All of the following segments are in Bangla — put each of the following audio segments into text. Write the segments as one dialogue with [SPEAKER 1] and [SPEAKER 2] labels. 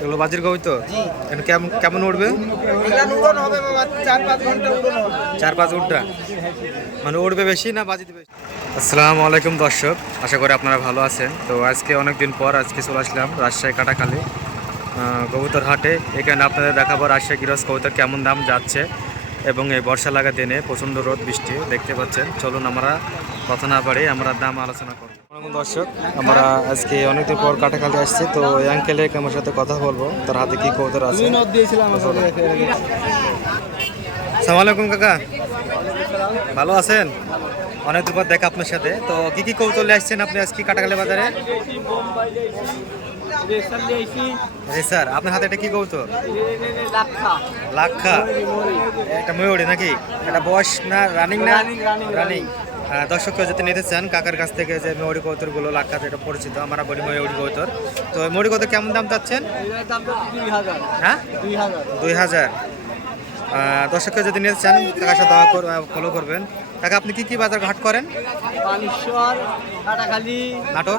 [SPEAKER 1] এগুলো বাজির গবি তো? কেমন কেমন উঠবে?
[SPEAKER 2] চার পাঁচ
[SPEAKER 1] ঘণ্টা মানে উঠবে বেশি না বাজিতে বেশি? আসসালামু আলাইকুম দর্শক আশা করি আপনারা ভালো আছেন। তো আজকে অনেক দিন পর আজকে চলে আসলাম রাজশাহী কাটাখালী কবুতর হাটে এখানে আপনাদের দেখাবো রাজশাহী গিরস কবুতর কেমন দাম যাচ্ছে এবং এই বর্ষা লাগা দিনে প্রচণ্ড রোদ বৃষ্টি দেখতে পাচ্ছেন। চলুন আমরা কথা না পারি আমরা দাম আলোচনা করব। দর্শক আমরা আজকে অনেকদিন পর কাটাখালী আসছি তো এই আঙ্কেলে আমার সাথে কথা বলব তার হাতে কি কবুতর আছে? সালাম আলাইকুম কাকা। ভালো আছেন? অনেক দিন পর দেখা আপনার সাথে তো কি কি কৌতলে আসছেন আপনি আজকে কাটাখালী বাজারে? জি স্যার আপনার হাতে এটা কি কৌতল লাক্ষা। একটা ময়ূরী নাকি? এটা বয়স না রানিং না? রানিং দর্শক যদি নিতে চান কাকার কাছ থেকে যে ময়ূরী কৌতরগুলো লাক্ষা যেটা পরিচিত আমরা বলি ময়ূরী কৌতর তো ময়ূরী কৌতর কেমন দাম চাচ্ছেন? হ্যাঁ? দুই হাজার। দর্শককে যদি নিতে চান কাকার সাথে ফলো করবেন। কাকা আপনি কি কি বাজার ঘাট করেন? নাটক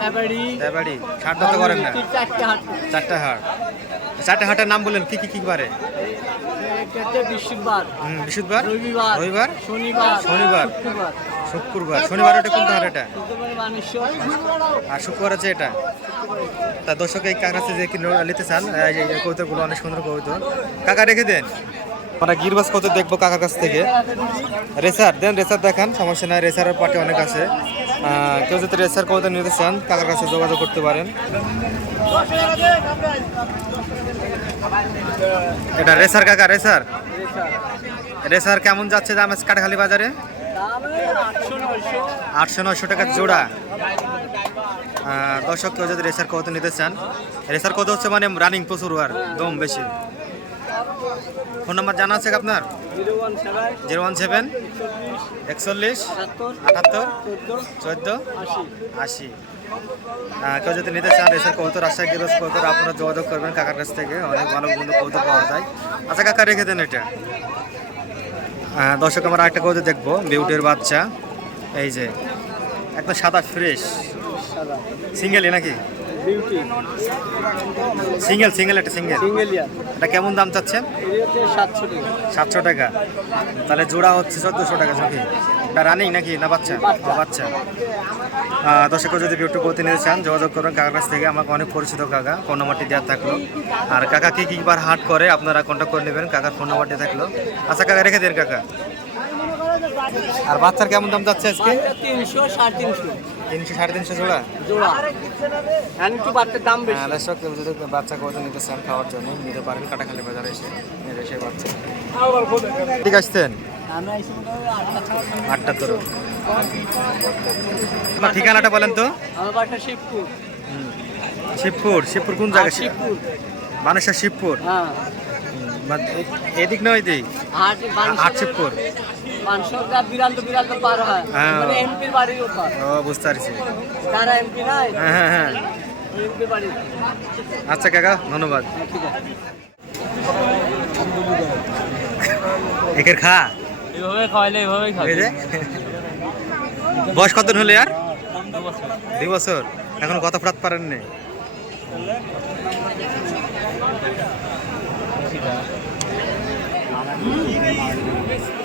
[SPEAKER 1] করেন না?
[SPEAKER 2] চারটে হাট।
[SPEAKER 1] চারটা হাট। চারটা হাটের নাম বললেন কি কি কি বারে?
[SPEAKER 2] বৃহস্পতিবার। রবিবার
[SPEAKER 1] রবিবার?
[SPEAKER 2] শনিবার
[SPEAKER 1] শনিবার।
[SPEAKER 2] শুক্রবার,
[SPEAKER 1] শনিবার এটা কোনটা হাট এটা? আর শুক্রবার আছে এটা। তা দর্শক এই কাছে যে কিনে নিতে চান যে অনেক সুন্দর কৌতুক কাকা, রেখে দেন। আমরা গিরবাস কত দেখব কাকার কাছ থেকে। রেসার, দেন রেসার দেখান, সমস্যা নাই, রেসারের পার্টি অনেক আছে। কেউ যদি রেসার কত নিতে চান, কাকার কাছে যোগাযোগ করতে পারেন। এটা রেসার কাকা, রেসার। রেসার কেমন যাচ্ছে দাম কাটাখালী বাজারে?
[SPEAKER 2] আটশো নয়শো
[SPEAKER 1] টাকা জোড়া। দর্শক, কেউ যদি রেসার কত নিতে চান, রেসার কত হচ্ছে মানে রানিং প্রচুর আর, দম বেশি। ফোন নাম্বার জানা আছে আপনার?
[SPEAKER 2] জিরো ওয়ান সেভেন,
[SPEAKER 1] একচল্লিশ, আটাত্তর,
[SPEAKER 2] চোদ্দ, আশি।
[SPEAKER 1] কেউ যদি নিতে চান রেসার কৌতর রাজশাহী গিরোজ কৌতর আপনারা যোগাযোগ করবেন কাকার কাছ থেকে। অনেক ভালো বন্ধু কৌতর পাওয়া যায়। আচ্ছা কাকা, রেখে দেন এটা। দর্শক আমরা একটা কৌতর দেখব বিউটির বাচ্চা। এই যে একদম সাদা ফ্রেশ
[SPEAKER 2] সিঙ্গেল
[SPEAKER 1] সিঙ্গেলই নাকি সিঙ্গেল সিঙ্গেল একটা সিঙ্গেল
[SPEAKER 2] সিঙ্গেল
[SPEAKER 1] এটা কেমন দাম চাচ্ছেন?
[SPEAKER 2] সাতশো টাকা।
[SPEAKER 1] সাতশো টাকা। তাহলে জোড়া হচ্ছে চোদ্দোশো টাকা নাকি? রানিং নাকি? না বাচ্চা?
[SPEAKER 2] বাচ্চা।
[SPEAKER 1] বাচ্চা। আহ, দর্শক যদি একটু করতে নিতে চান যোগাযোগ করুন কাকার কাছ থেকে। আমাকে অনেক পরিচিত কাকা ফোন নম্বরটি দেওয়া থাকল। আর কাকা কি কি বার হাট করে আপনারা কন্ট্যাক্ট করে নেবেন। কাকার ফোন নম্বরটি থাকল। আচ্ছা কাকা রেখে দিন কাকা। আর বাচ্চার কেমন দাম যাচ্ছে আজকে?
[SPEAKER 2] তিনশো সাড়ে তিনশো।
[SPEAKER 1] তিনশো সাড়ে তিনশো জোড়া?
[SPEAKER 2] জোড়া। এখন একটু বাচ্চার দাম বেশি।
[SPEAKER 1] হ্যাঁ, দর্শক যদি বাচ্চা কত নিতে চান খাওয়ার জন্য নিতে পারেন কাটাখালি বাজারে এসে এসে বাচ্চা। ঠিক আসছেন?
[SPEAKER 2] আটটা
[SPEAKER 1] তোর। আপনার ঠিকানাটা বলেন তো।
[SPEAKER 2] আমার বাসা শিবপুর।
[SPEAKER 1] শিবপুর? শিবপুর কোন জায়গায়?
[SPEAKER 2] শিবপুর।
[SPEAKER 1] মানুষের শিবপুর?
[SPEAKER 2] হ্যাঁ।
[SPEAKER 1] এদিক নয় এদিক? আট শিবপুর।
[SPEAKER 2] মানসরটা পার হয়। মানে এমপির বাড়ির ওপর
[SPEAKER 1] ও বুঝতে পারছি।
[SPEAKER 2] যারা এমপি নাই?
[SPEAKER 1] হ্যাঁ হ্যাঁ
[SPEAKER 2] এমপি
[SPEAKER 1] আচ্ছা কাকা ধন্যবাদ।
[SPEAKER 2] ঠিক আছে
[SPEAKER 1] একের খা।
[SPEAKER 2] এভাবে খাওয়াইলে এভাবেই
[SPEAKER 1] এই যে। বয়স কতদিন হলে আর দুই বছর এখন কত ফ্রাত পারেননি এগুলো দশ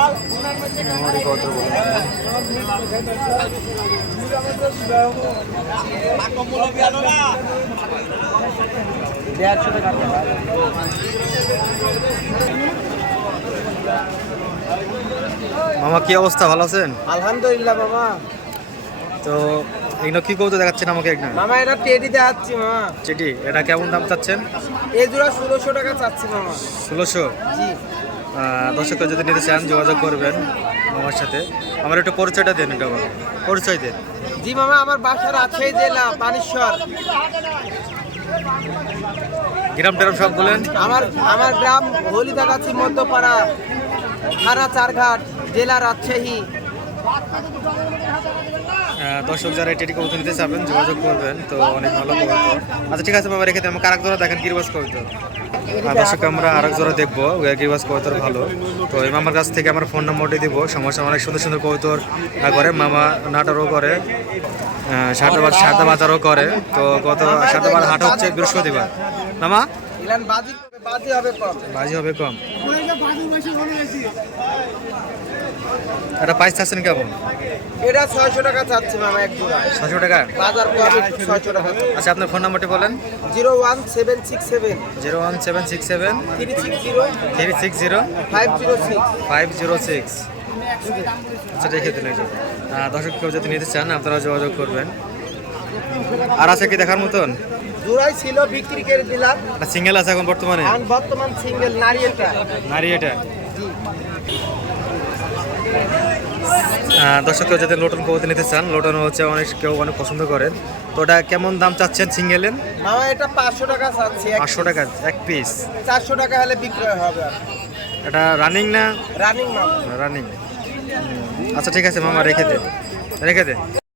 [SPEAKER 2] দেড়শো টাকা
[SPEAKER 1] মামা কি অবস্থা? ভালো আছেন?
[SPEAKER 2] আলহামদুলিল্লাহ মামা।
[SPEAKER 1] তো এগুলো কি কৌতো দেখাচ্ছেন আমাকে একটা?
[SPEAKER 2] মামা এটা টেডি দেখাচ্ছি মামা।
[SPEAKER 1] চিঠি এটা কেমন দাম চাচ্ছেন?
[SPEAKER 2] এই জোড়া ষোলোশো টাকা চাচ্ছি মামা।
[SPEAKER 1] ষোলোশো?
[SPEAKER 2] জি।
[SPEAKER 1] দর্শক যদি নিতে চান যোগাযোগ করবেন আমার সাথে। আমার একটু পরিচয়টা দেন আমার পরিচয় দেন
[SPEAKER 2] জি মামা আমার বাসার আছে জেলা বানেশ্বর।
[SPEAKER 1] গ্রাম টেরাম সব বলেন।
[SPEAKER 2] আমার আমার গ্রাম হলিদাগাছি মধ্যপাড়া থানা চারঘাট জেলা রাজশাহী।
[SPEAKER 1] দর্শক যারা টেটি কবুতর নিতে চাবেন যোগাযোগ করবেন তো অনেক ভালো কবুতর। আচ্ছা ঠিক আছে বাবা রেখে আমাকে আরেক জোড়া দেখেন গিরবাস কবুতর। আর দর্শক আমরা আরেক জোড়া দেখব। গিরবাস কবুতর ভালো। তো এই মামার কাছ থেকে আমার ফোন নম্বরটি দিব। সমস্যা অনেক সুন্দর সুন্দর কবুতর করে। মামা নাটারও করে। সাদাবাদ সাদাবাজারও করে। তো গত সাদাবাদ হাট হচ্ছে বৃহস্পতিবার। মামা?
[SPEAKER 2] বাজি হবে কম
[SPEAKER 1] বাজি হবে কম এটা প্রাইস চাচ্ছেন কেমন?
[SPEAKER 2] এটা ছয়শো টাকা চাচ্ছি মামা এক জোড়া।
[SPEAKER 1] ছশো টাকা?
[SPEAKER 2] বাজার ছয়শো টাকা
[SPEAKER 1] আচ্ছা আপনার ফোন নাম্বারটি বলেন।
[SPEAKER 2] Zero one seven six seven.
[SPEAKER 1] Zero one seven six seven.
[SPEAKER 2] Three six zero.
[SPEAKER 1] Three six zero.
[SPEAKER 2] Five zero six.
[SPEAKER 1] Five zero six. আচ্ছা রেখে দিন দর্শক কেউ যদি নিতে চান আপনারা যোগাযোগ করবেন। আর আছে কি দেখার মতন?
[SPEAKER 2] জোড়াই ছিল বিক্রি করে দিলাম।
[SPEAKER 1] সিঙ্গেল আছে এখন বর্তমানে?
[SPEAKER 2] এখন বর্তমান সিঙ্গেল নারী এটা
[SPEAKER 1] নারী এটা দর্শক কেউ যদি লোটন কবুতর নিতে চান লোটন হচ্ছে অনেক কেউ অনেক পছন্দ করেন। তো ওটা কেমন দাম চাচ্ছেন সিঙ্গেলেন
[SPEAKER 2] মামা এটা পাঁচশো টাকা চাচ্ছি
[SPEAKER 1] পাঁচশো টাকা এক পিস
[SPEAKER 2] চারশো টাকা হলে বিক্রয় হবে।
[SPEAKER 1] এটা রানিং না?
[SPEAKER 2] রানিং মামা
[SPEAKER 1] রানিং আচ্ছা ঠিক আছে মামা রেখে দে। রেখে দে।